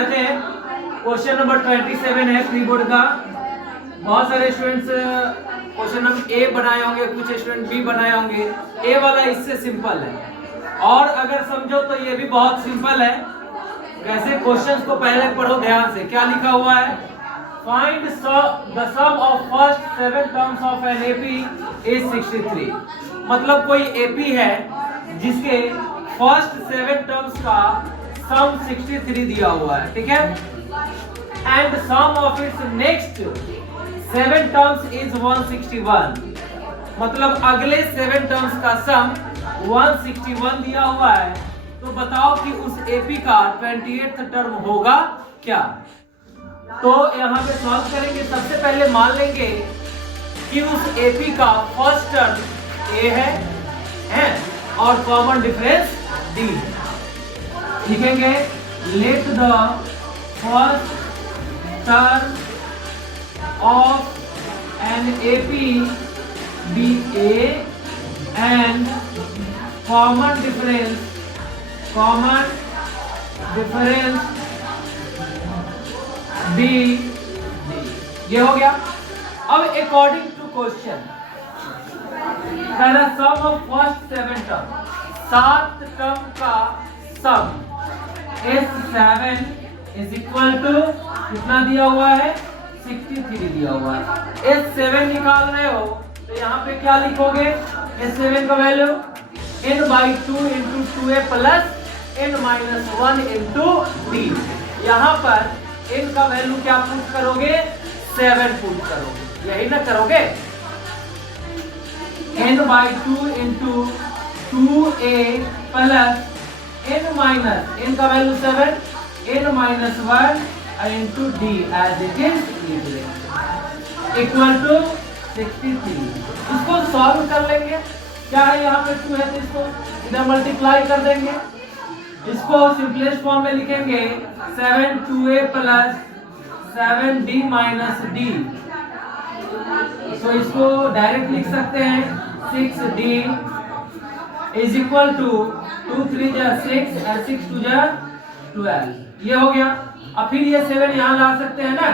जाते हैं। Question number 27 है प्री बोर्ड का। बहुत सारे स्टूडेंट्स क्वेश्चन नंबर ए बनाए होंगे, कुछ स्टूडेंट बी बनाए होंगे। ए वाला इससे सिंपल है, और अगर समझो तो ये भी बहुत सिंपल है। कैसे? क्वेश्चंस को पहले पढ़ो ध्यान से। क्या लिखा हुआ है? Find the sum of first 7 terms of an AP is 63। मतलब कोई एपी है जिसके फर्स्ट 7 टर्म्स का सम 63 दिया हुआ है, ठीक है। And sum of its next 7 terms is 161। मतलब अगले 7 टर्म्स का सम 161 दिया हुआ है। तो बताओ कि उस एपी का 28th टर्म होगा क्या? तो यहाँ पे सॉल्व करेंगे। सबसे पहले मान लेंगे कि उस एपी का फर्स्ट टर्म ए है और कॉमन डिफरेंस डी। लिखेंगे let the first term of an AP be A and common difference B. ये हो गया। अब according to question sum of first 7 term, 7 term का sum S7 is equal to कितना दिया हुआ है? 63 दिया हुआ है। S7 निकाल रहे हो तो यहाँ पे क्या लिखोगे? S7 का value n/2 into 2a plus n-1 into d। यहाँ पर n का वैल्यू क्या पुट करोगे? 7 पुट करोगे, यही ना करोगे। n/2 into 2a plus n का value 7 n-1 into d as it is equal to 63। इसको सॉल्व कर लेंगे। क्या है? यहाँ पे 2 है तो इसको इधर मल्टीप्लाई कर देंगे। इसको सिंपलेस्ट फॉर्म में लिखेंगे 7 2a plus 7d minus d। तो इसको डायरेक्ट लिख सकते हैं 6d इज इक्वल टू 2 3 जा 6 और 6 2 जा 12। ये हो गया। अब फिर ये 7 यहाँ ला सकते हैं ना।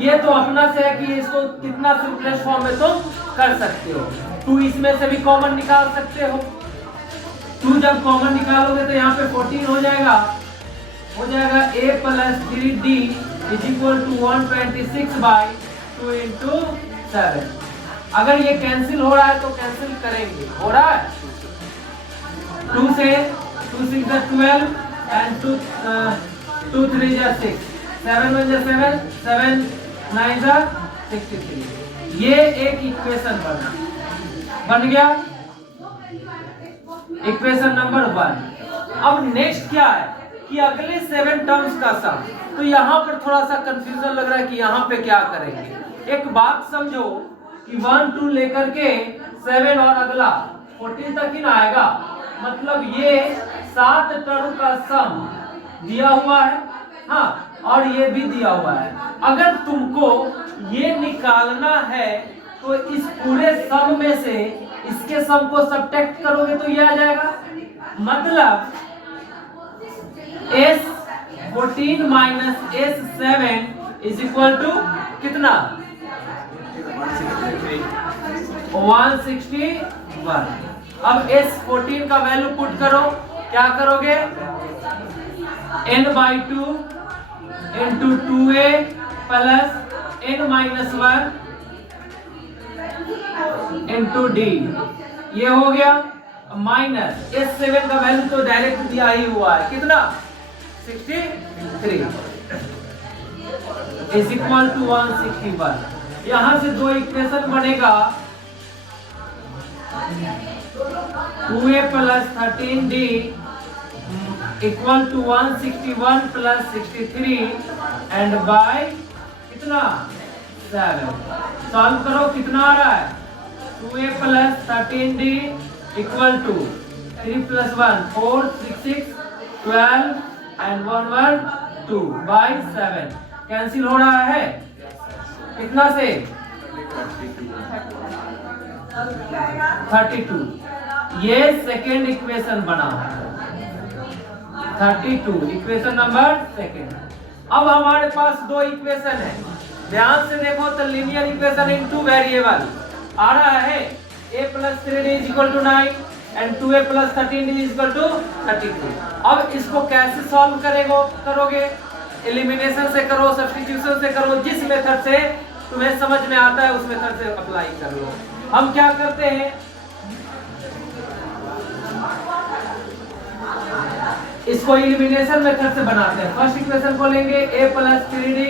ये तो अपना से है कि इसको कितना सिंपलेस्ट फॉर्म में तुम कर सकते हो। 2 इसमें से भी कॉमन निकाल सकते हो। 2 जब कॉमन निकालोगे तो यहाँ पे 14 हो जाएगा a plus 3d is equal to 126/2 into 7। अगर ये कैंसिल हो रहा है तो कैंसिल करेंगे। हो रहा है 2 से 2 6 जा 12 एंड 2 3 जा 6 7 1 जा 7 7 9 जा 63। ये एक इक्वेशन बन गया, इक्वेशन नंबर 1। अब नेक्स्ट क्या है कि अगले 7 टर्म्स का सम। तो यहाँ पर थोड़ा सा कंफ्यूजन लग रहा है कि यहाँ पे क्या करेंगे। एक बात समझो कि 1 2 लेकर के 7 और अगला 14 तक ही ना आएगा। मतलब ये 7 टर्म का सम दिया हुआ है, हाँ, और ये भी दिया हुआ है। अगर तुमको ये निकालना है तो इस पूरे सम में से इसके सम को सब्ट्रैक्ट करोगे तो ये आ जाएगा। मतलब S14 minus S7 is equal to कितना? 161। अब S14 का वैल्यू पुट करो। क्या करोगे? n/2 into 2a plus n-1 into d। ये हो गया। माइनस S7 का वैल्यू तो डायरेक्ट दिया ही हुआ है, कितना? 63 इज इक्वल टू 161। यहां से 2 इक्वेशन बनेगा 2a plus 13d equal to 161 plus 63 and by कितना? 7। सॉल्व करो, कितना आ रहा है? 2a plus 13d equal to 3 प्लस 1 4 6 6 12 एंड 1 1 2 बाय 7। कैंसिल हो रहा है कितना से? 32। ये सेकेंड इक्वेशन बना। 32, इक्वेशन नंबर सेकेंड। अब हमारे पास दो इक्वेशन है, ध्यान से देखो तो linear equation in two variable आ रहा है, a plus 3d is equal to 9 and 2a plus 13d is equal to 32। अब इसको कैसे सॉल्व करोगे? एलिमिनेशन से करो, सब्स्टिट्यूशन से करो, जिस मेथड से तुम्हें समझ में आता है उस मेथड से अप्लाई कर लो। हम क्या करते हैं, इसको एलिमिनेशन मेथड से बनाते हैं। फर्स्ट इक्वेशन को लेंगे a plus 3d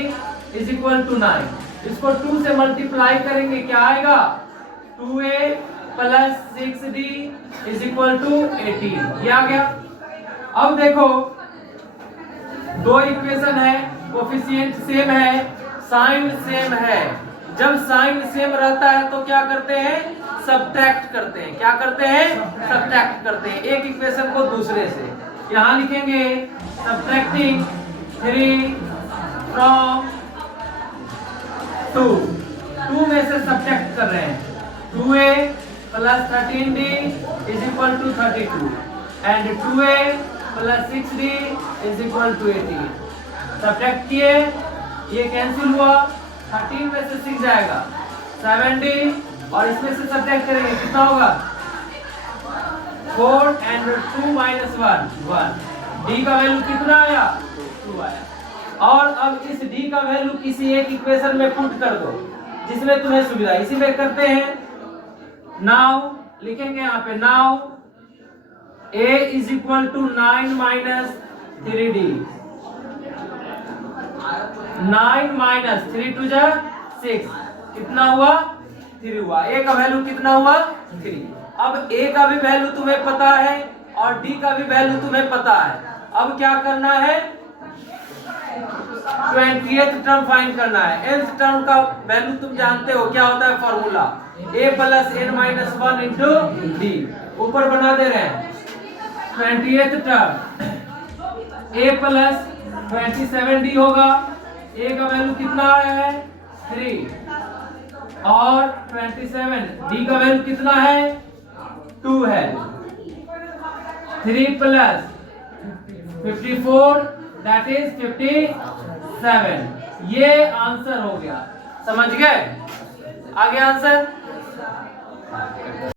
is equal to 9, इसको 2 से मल्टीप्लाई करेंगे, क्या आएगा 2a plus 6d is equal to 18, ये आ गया। अब देखो दो इक्वेशन है, कोफिशिएंट सेम है, साइन सेम है। जब साइन सेम रहता है तो क्या करते हैं, सब्ट्रैक्ट करते हैं। क्या करते हैं, सब्ट्रैक्ट करते हैं एक इक्वेशन को दूसरे से। यहाँ लिखेंगे सब्ट्रैक्टिंग 3 फ्रॉम 2 में से सब्ट्रैक्ट कर रहे हैं। 2a plus 13d is equal to 32 and 2a plus 6d is equal to 18। Subtract किए, ये कैंसिल हुआ, 13 में से 6 जाएगा 7d और इसमें से सब्ट्रैक्ट करेंगे, कितना होगा 4 and 2 minus 1 d का वैल्यू कितना आया 2 आया। और अब इस d का वैल्यू किसी एक इक्वेशन में पुट कर दो जिसमें तुम्हें सुविधा। इसी में करते हैं, नाउ लिखेंगे यहाँ पे, now a is equal to 9 minus 3d, 9 minus 3 to 6, कितना हुआ 3 हुआ। a का वैल्यू कितना हुआ 3। अब a का भी वैल्यू तुम्हें पता है और d का भी वैल्यू तुम्हें पता है। अब क्या करना है, 20th टर्म फाइंड करना है। nth टर्म का वैल्यू तुम जानते हो क्या होता है, formula a plus n minus 1 into d, ऊपर बना दे रहे हैं। 20th term a plus 27d होगा, a का वैल्यू कितना आया है 3 और 27, d का वैल्यू कितना है 2 है। 3 plus 54 that is 57, ये आंसर हो गया। समझ गए, आ गया आंसर।